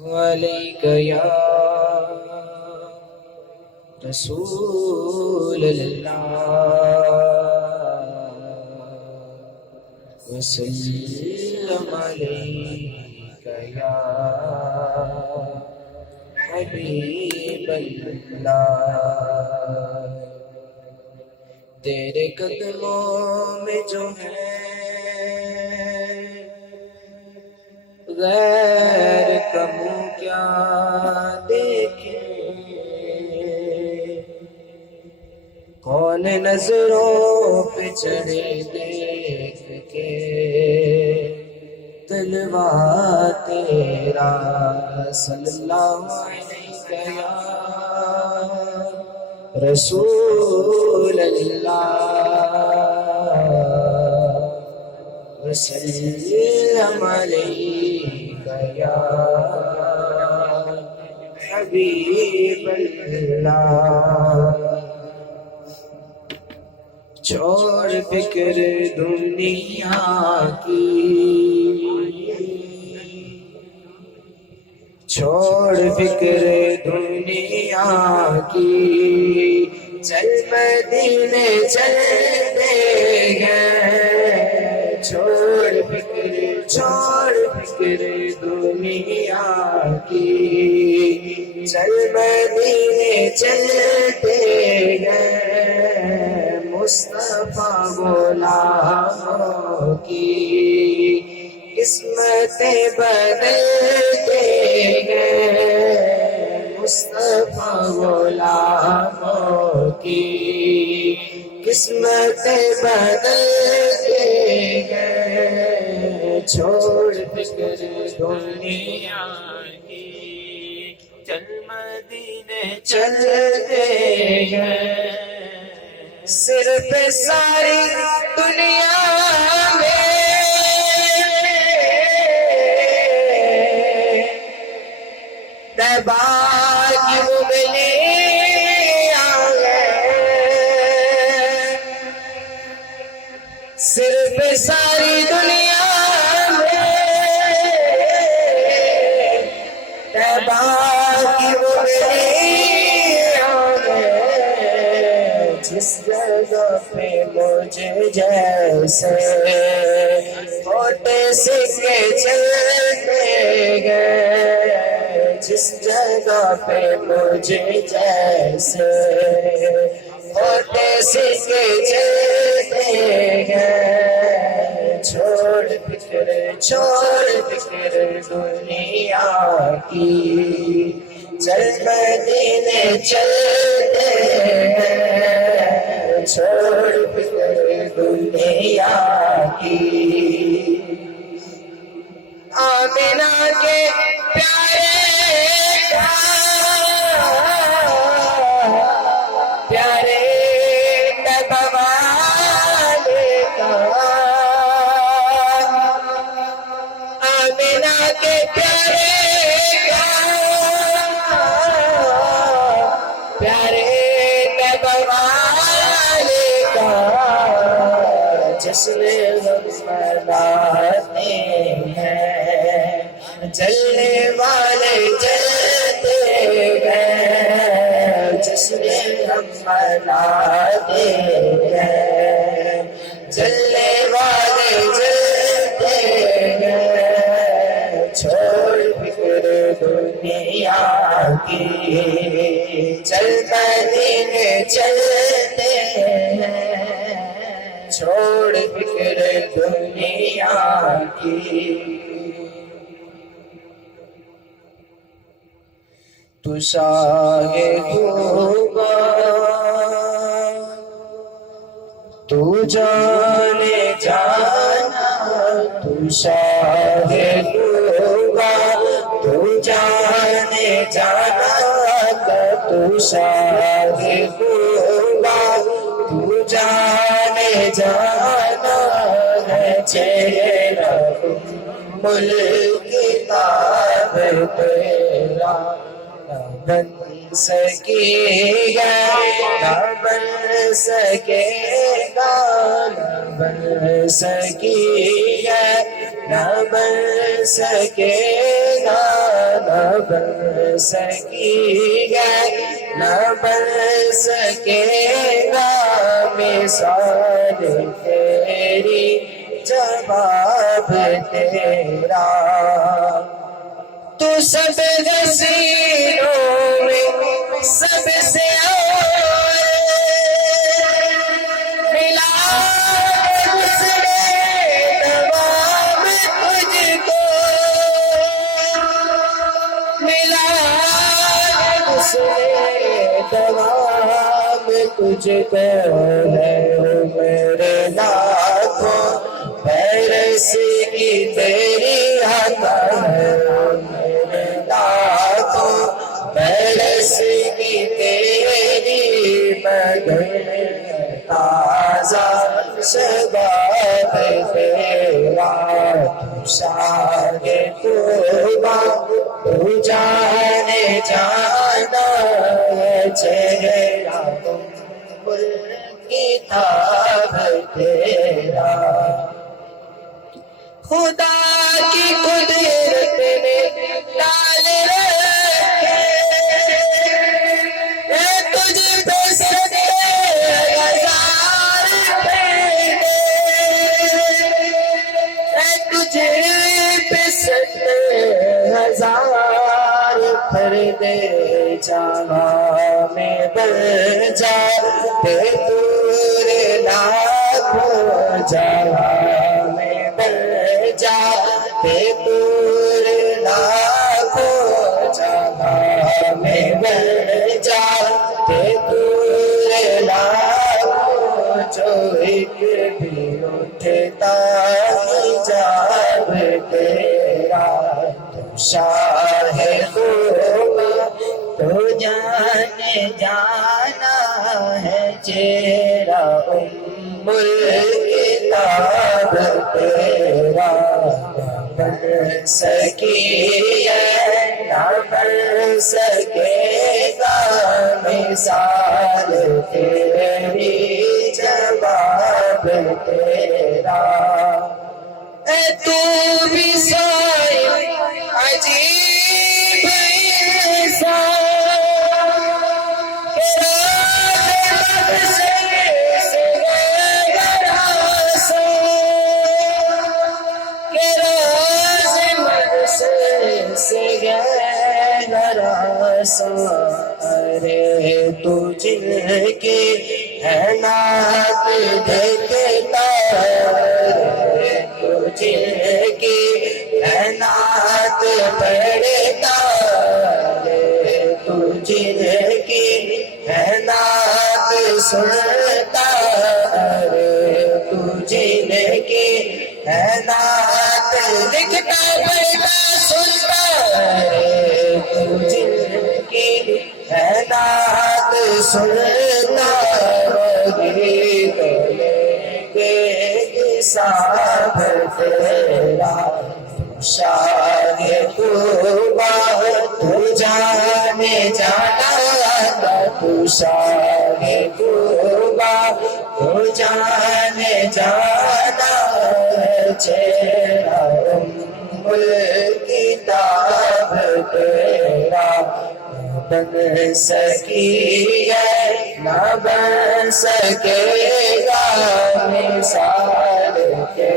عليك يا رسول الله وسلم عليك يا حبيب الله تیرے قدموں میں جو ہے غیر کا منہ کیا دیکھے کون نظروں پہ چڑھے دیکھ کے تلوا تیرا صلی اللہ علیہ یا رسول اللہ وسلم علیک یا حبیب اللہ چھوڑ فکر دنیا کی چھوڑ فکر دنیا کی چل مدینے چلتے ہیں چھوڑ فکر دنیا کی چل مدینے چلتے ہیں مصطفیٰ غلاموں کی قسمتیں بدلتے ہیں مصطفیٰ غلاموں کی قسمتیں بدلتے ہیں چھوڑ فکر دنیا کی چل مدینے چلتے ہیں صرف ساری دنیا میں تبا کی مبلی صرف ساری دنیا میں تبا کی مبلی جس جگہ پہ مجھے جیسے چھوٹے سکے چلتے گئے جس جگہ پہ مجھے جیسے چھوٹے سکے چلتے گئے چھوڑ فکر دنیا کی چل مدینے چلتے ہیں چھوڑ فکر دنیا کی آمنہ کے پیارے پیارے نبوالے کا آمنہ کے پیارے پیارے نبوالے کا جشن ہم مناتے ہیں جلنے والے جلتے ہیں جشن ہم مناتے ہیں جلنے والے جلتے ہیں چھوڑ فکر دنیا کی چل مدینے چلتے ہیں چھوڑ فکر دنیا کی تو شاہ ہوگا تو جانے جانا تو شاہ ہوگا تو جانے جانا تو شاہ ہوگا تو جانے جانا ہے چہرہ ملک کتاب تیرا بن سکے گا نہ بن سکے گا نہ بن سکے گا نہ بن سکے گا نہ بن سکی ہے نہ بن سکے گا مثال تیری جواب تیرا تو سب حسینوں میں سب سے ملا تجھ کو ہے میرے لاکھوں پیرس کی تیری عطا ہے میرے لاکھوں پیرس کی تیری مدد تازہ شباب تیرا تو شاہ توبہ تو جانے جانا ہے چہرہ کتاب تیرا خدا کی قدرت نے ڈال رکھے تجھ پہ صدقے ہزار پھیرے تجھ پہ صدقے ہزار پھیرے جہاں میں بل جاتے دور لاکھوں جہاں میں بل جاتے دور لاکھوں جہاں میں بل جاتے دور لاکھوں جو ایک بھی اٹھتا حجاب تیرا تو شاہ تو جانے جانا ہے چہرہ کتاب تیرا بن سکی ہے نہ بن سکے گا مثال تیری جواب تیرا تو بھی سائے عجیب انسان ارے تو جن کی ہے نعت دیکھتا تو جن کی ہے نعت پڑھتا تو جن کی ہے نعت سنتا تو جن کی ہے نعت لکھتا پڑھتا سنتا تو جن کی ہے نعت سنتا گیت لے کے حساب تیرا شاہ توبہ تو جانے جانا تو شاہ توبہ تو جانے جانا چہرہ کتاب تیرا بن سکی ہے نہ بن سکے گا مثال کے